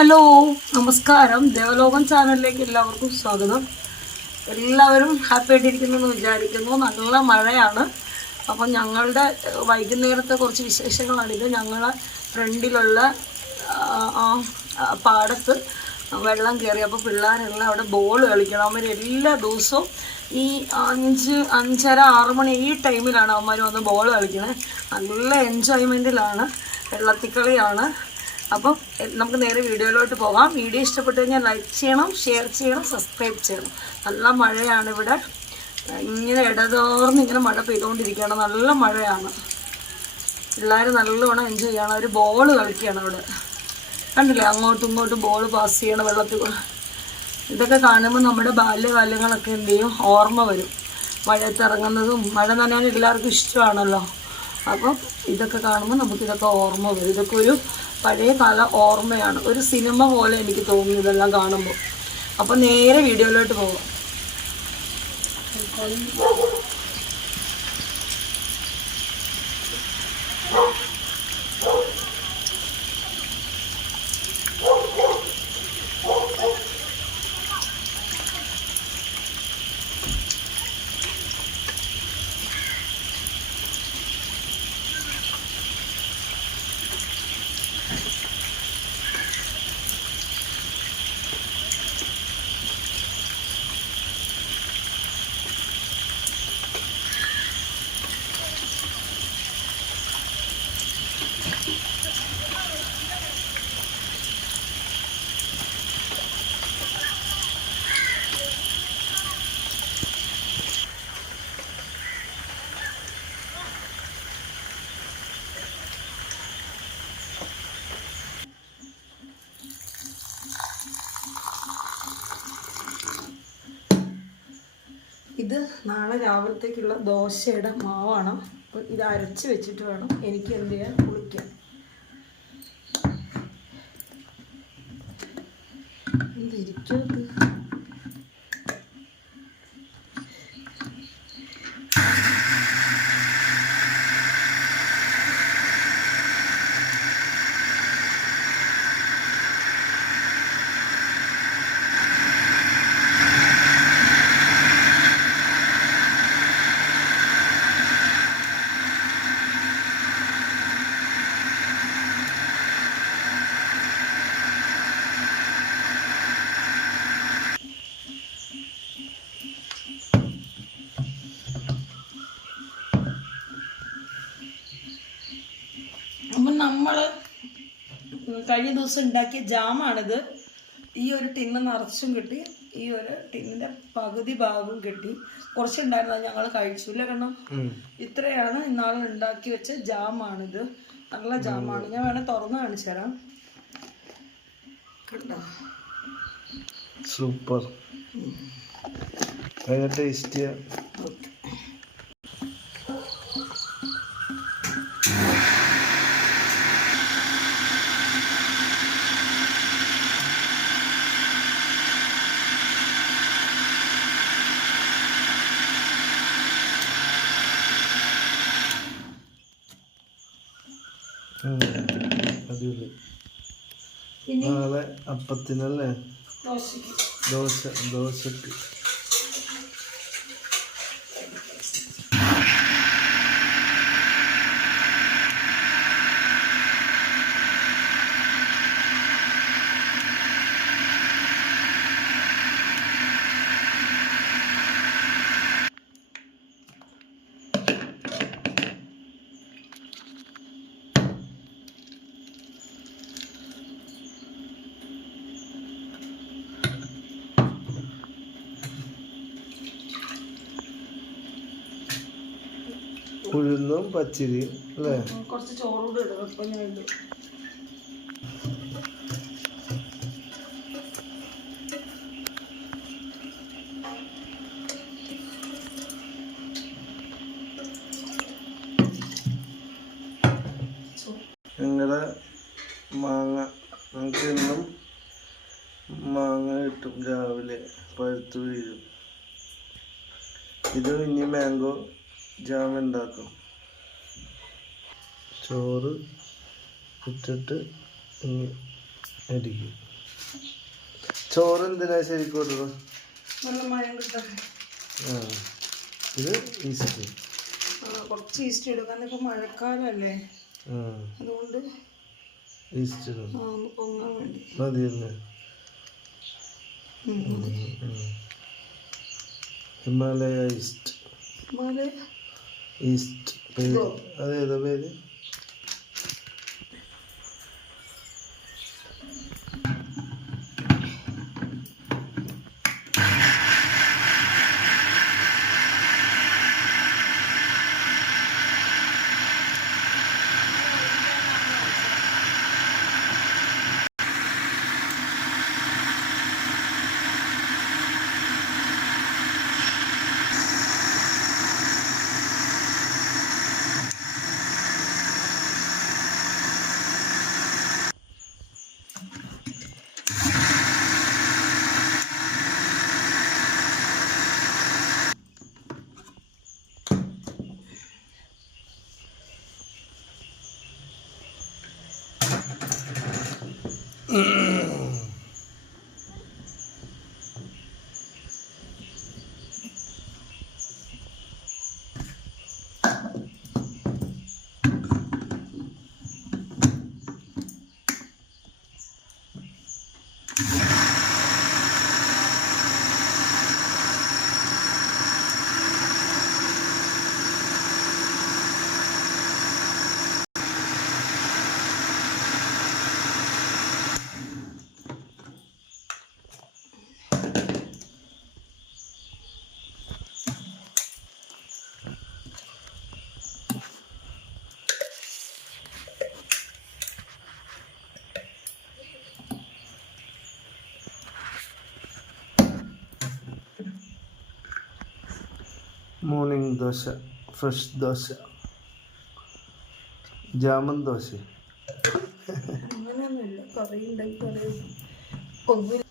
Hello നമസ്കാരം, ദേവലോകം ചാനലിലേക്ക് എല്ലാവർക്കും സ്വാഗതം. എല്ലാവരും ഹാപ്പി ആയിട്ടിരിക്കുന്നു എന്ന് വിചാരിക്കുന്നു. നല്ല മഴയാണ്. അപ്പം ഞങ്ങളുടെ വൈകുന്നേരത്തെ കുറച്ച് വിശേഷങ്ങളാണിത്. ഞങ്ങളെ ഫ്രണ്ടിലുള്ള പാടത്ത് വെള്ളം കയറി. അപ്പോൾ പിള്ളേരെല്ലാം അവിടെ ബോൾ കളിക്കണം. അവർ എല്ലാ ദിവസവും ഈ 5-5:30-6 മണി ഈ ടൈമിലാണ് അവന്മാർ വന്ന് ബോൾ കളിക്കണേ. നല്ല എൻജോയ്മെൻറ്റിലാണ്, വെള്ളത്തിക്കളിയാണ്. അപ്പം നമുക്ക് നേരെ വീഡിയോയിലോട്ട് പോകാം. വീഡിയോ ഇഷ്ടപ്പെട്ടു കഴിഞ്ഞാൽ ലൈക്ക് ചെയ്യണം, ഷെയർ ചെയ്യണം, സബ്സ്ക്രൈബ് ചെയ്യണം. നല്ല മഴയാണ് ഇവിടെ. ഇങ്ങനെ ഇടതോർന്ന് ഇങ്ങനെ മഴ പെയ്തുകൊണ്ടിരിക്കുകയാണ്. നല്ല മഴയാണ്. പിള്ളേർ നല്ലോണം എൻജോയ് ചെയ്യണം. അവർ ബോൾ കളിക്കുകയാണ് അവിടെ. കണ്ടില്ലേ, അങ്ങോട്ടും ഇങ്ങോട്ടും ബോൾ പാസ് ചെയ്യണം വെള്ളത്തിൽ. ഇതൊക്കെ കാണുമ്പോൾ നമ്മുടെ ബാല്യകാലങ്ങളൊക്കെ എന്ത് ചെയ്യും, ഓർമ്മ വരും. മഴയത്തിറങ്ങുന്നതും മഴ നനയാൻ എല്ലാവർക്കും ഇഷ്ടമാണല്ലോ. അപ്പം ഇതൊക്കെ കാണുമ്പോൾ നമുക്കിതൊക്കെ ഓർമ്മ വരും. ഇതൊക്കെ ഒരു പഴയ കാല ഓർമ്മയാണ്. ഒരു സിനിമ പോലെ എനിക്ക് തോന്നുന്നു ഇതെല്ലാം കാണുമ്പോൾ. അപ്പോൾ നേരെ വീഡിയോയിലോട്ട് പോകാം. ഇത് നാളെ രാവിലത്തേക്കുള്ള ദോശയുടെ മാവാണ്. അപ്പോൾ ഇത് അരച്ച് വെച്ചിട്ട് വേണം എനിക്ക് എന്ത് ചെയ്യാൻ, കുളിക്കാൻ. എന്തിരിക്കും ഇത്? അപ്പം നമ്മൾ കഴിഞ്ഞ ദിവസം ഉണ്ടാക്കിയ ജാമാണിത്. ഈ ഒരു ടിന്ന് നിറച്ചും കിട്ടി, ഈ ഒരു ടിന്നിൻ്റെ പകുതി ഭാഗം കിട്ടി. കുറച്ചുണ്ടായിരുന്നത് ഞങ്ങൾ കഴിച്ചില്ല. കാരണം ഇത്രയാണ് ഇന്നാൾ ഉണ്ടാക്കി വെച്ച ജാമാണിത്. നല്ല ജാമാണ്. ഞാൻ വേണേൽ തുറന്ന് കാണിച്ചു തരാം. കണ്ടോ, സൂപ്പർ, ഭയങ്കര ടേസ്റ്റിയാ. അടിപൊളി. നാളെ അപ്പത്തിനല്ലേ, ദോശക്ക്. ഉഴുന്നും പച്ചരിയും അല്ലേ? കുറച്ച് ചോറൂടെ ഇടും. അപ്പം ഞാൻ ഇടും. ഞങ്ങളുടെ മാങ്ങ, നമുക്ക് എന്നും മാങ്ങ കിട്ടും രാവിലെ, പഴുത്ത് വീഴും. ഇത് ഇനി മാംഗോ ജാം ഉണ്ടാക്കും. ചോറ് ഇട്ടിട്ട് അടിക്കും. ചോറ് എന്തിനാ ശരിക്കും കൊടുക്കണം? നല്ല മയം കിട്ടാൻ. ഇത് ഈസ്റ്റ്. കുറച്ച് ഈസ്റ്റ് ഇടും, കാരണം ഇപ്പം മഴക്കാലല്ലേ, അതുകൊണ്ട് ഈസ്റ്റ് ഇടും. ഒന്ന് പൊങ്ങാൻ വേണ്ടി മതി തന്നെ. ഹിമാലയ ഈസ്റ്റ്. ഈസ്റ്റ് അതേതാ പേര്? Morning dosa, fresh dosa, jamun dosa. അങ്ങനെയൊന്നുമില്ല, കറി ഉണ്ടാക്കി കറി ഒന്നും